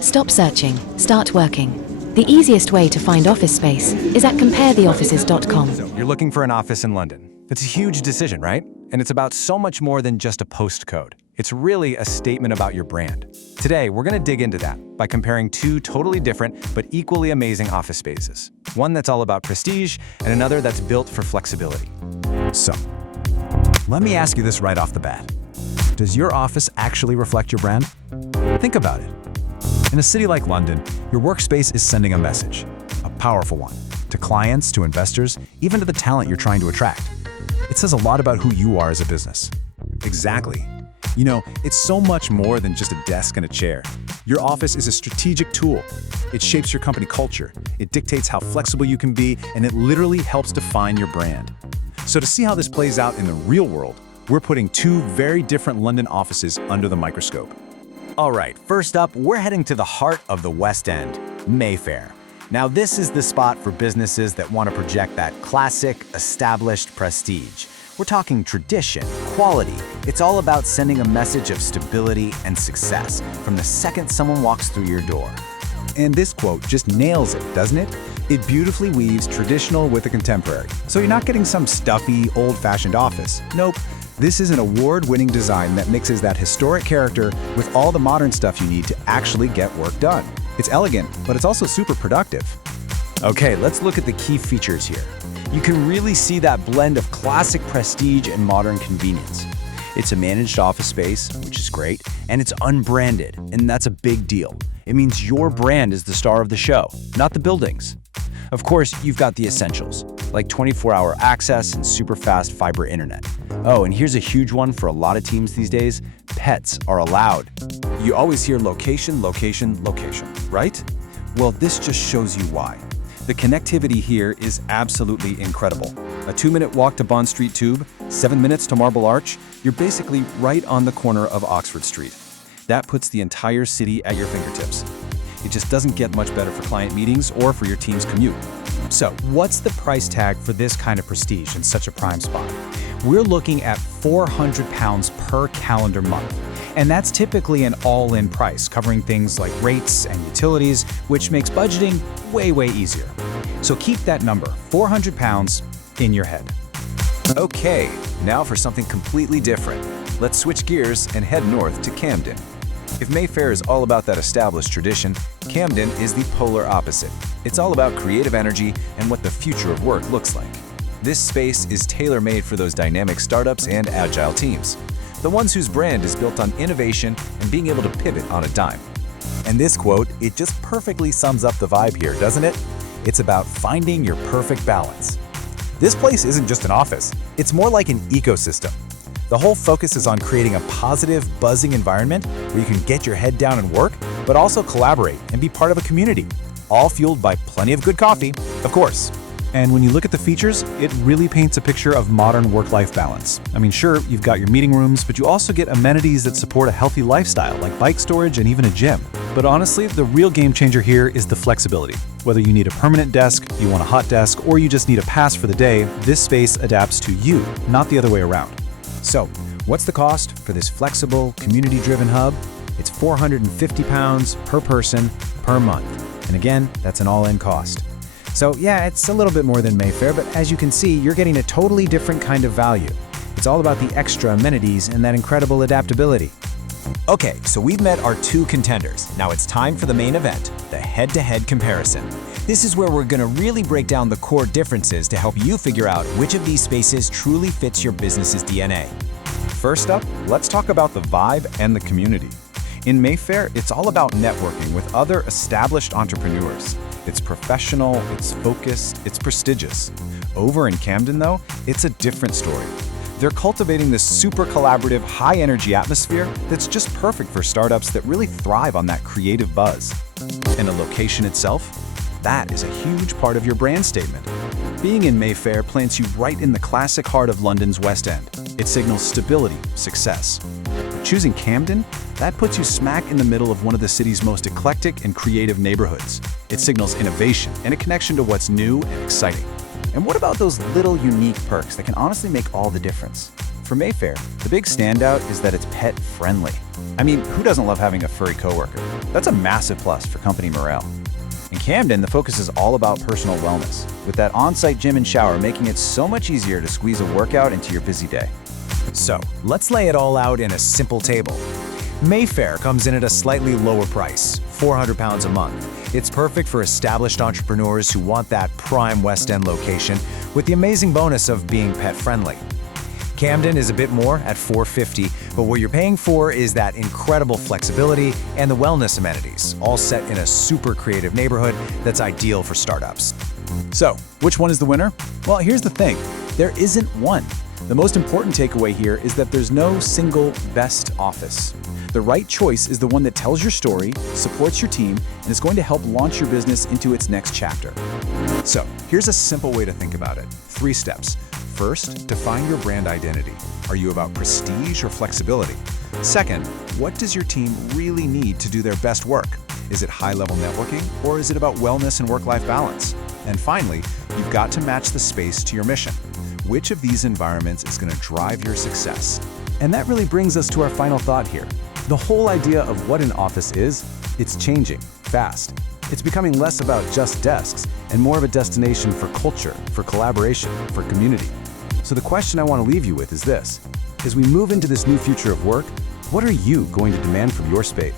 Stop searching, start working. The easiest way to find office space is at comparetheoffices.com. So you're looking for an office in London. It's a huge decision, right? And it's about so much more than just a postcode. It's really a statement about your brand. Today, we're going to dig into that by comparing two totally different but equally amazing office spaces. One that's all about prestige and another that's built for flexibility. So, let me ask you this right off the bat. Does your office actually reflect your brand? Think about it. In a city like London, your workspace is sending a message, a powerful one, to clients, to investors, even to the talent you're trying to attract. It says a lot about who you are as a business. Exactly. You know, it's so much more than just a desk and a chair. Your office is a strategic tool. It shapes your company culture, it dictates how flexible you can be, and it literally helps define your brand. So to see how this plays out in the real world, we're putting two very different London offices under the microscope. All right, first up, we're heading to the heart of the West End, Mayfair. Now, this is the spot for businesses that want to project that classic, established prestige. We're talking tradition, quality. It's all about sending a message of stability and success from the second someone walks through your door. And this quote just nails it, doesn't it? It beautifully weaves traditional with the contemporary. So you're not getting some stuffy, old-fashioned office. Nope. This is an award-winning design that mixes that historic character with all the modern stuff you need to actually get work done. It's elegant, but it's also super productive. Okay, let's look at the key features here. You can really see that blend of classic prestige and modern convenience. It's a managed office space, which is great, and it's unbranded, and that's a big deal. It means your brand is the star of the show, not the buildings. Of course, you've got the essentials, like 24-hour access and super fast fiber internet. Oh, and here's a huge one for a lot of teams these days: pets are allowed. You always hear location, location, location, right? Well, this just shows you why. The connectivity here is absolutely incredible. A 2-minute walk to Bond Street Tube, 7 minutes to Marble Arch, you're basically right on the corner of Oxford Street. That puts the entire city at your fingertips. It just doesn't get much better for client meetings or for your team's commute. So, what's the price tag for this kind of prestige in such a prime spot? We're looking at £400 per calendar month. And that's typically an all-in price, covering things like rates and utilities, which makes budgeting way easier. So keep that number, £400, in your head. Okay, now for something completely different. Let's switch gears and head north to Camden. If Mayfair is all about that established tradition, Camden is the polar opposite. It's all about creative energy and what the future of work looks like. This space is tailor-made for those dynamic startups and agile teams, the ones whose brand is built on innovation and being able to pivot on a dime. And this quote, it just perfectly sums up the vibe here, doesn't it? It's about finding your perfect balance. This place isn't just an office, it's more like an ecosystem. The whole focus is on creating a positive, buzzing environment where you can get your head down and work, but also collaborate and be part of a community, all fueled by plenty of good coffee, of course. And when you look at the features, it really paints a picture of modern work-life balance. I mean, sure, you've got your meeting rooms, but you also get amenities that support a healthy lifestyle, like bike storage and even a gym. But honestly, the real game changer here is the flexibility. Whether you need a permanent desk, you want a hot desk, or you just need a pass for the day, this space adapts to you, not the other way around. So, what's the cost for this flexible, community-driven hub? It's £450 per person per month. And again, that's an all-in cost. So yeah, it's a little bit more than Mayfair, but as you can see, you're getting a totally different kind of value. It's all about the extra amenities and that incredible adaptability. Okay, so we've met our two contenders. Now it's time for the main event, the head-to-head comparison. This is where we're gonna really break down the core differences to help you figure out which of these spaces truly fits your business's DNA. First up, let's talk about the vibe and the community. In Mayfair, it's all about networking with other established entrepreneurs. It's professional, it's focused, it's prestigious. Over in Camden, though, it's a different story. They're cultivating this super collaborative, high-energy atmosphere that's just perfect for startups that really thrive on that creative buzz. And the location itself? That is a huge part of your brand statement. Being in Mayfair plants you right in the classic heart of London's West End. It signals stability, success. But choosing Camden, that puts you smack in the middle of one of the city's most eclectic and creative neighborhoods. It signals innovation and a connection to what's new and exciting. And what about those little unique perks that can honestly make all the difference? For Mayfair, the big standout is that it's pet-friendly. I mean, who doesn't love having a furry coworker? That's a massive plus for company morale. In Camden, the focus is all about personal wellness, with that on-site gym and shower making it so much easier to squeeze a workout into your busy day. So, let's lay it all out in a simple table. Mayfair comes in at a slightly lower price, £400 a month. It's perfect for established entrepreneurs who want that prime West End location, with the amazing bonus of being pet-friendly. Camden is a bit more at $450, but what you're paying for is that incredible flexibility and the wellness amenities, all set in a super creative neighborhood that's ideal for startups. So, which one is the winner? Well, here's the thing. There isn't one. The most important takeaway here is that there's no single best office. The right choice is the one that tells your story, supports your team, and is going to help launch your business into its next chapter. So, here's a simple way to think about it. 3 steps. First, define your brand identity. Are you about prestige or flexibility? Second, what does your team really need to do their best work? Is it high-level networking, or is it about wellness and work-life balance? And finally, you've got to match the space to your mission. Which of these environments is going to drive your success? And that really brings us to our final thought here. The whole idea of what an office is, it's changing fast. It's becoming less about just desks and more of a destination for culture, for collaboration, for community. So the question I want to leave you with is this. As we move into this new future of work, what are you going to demand from your space?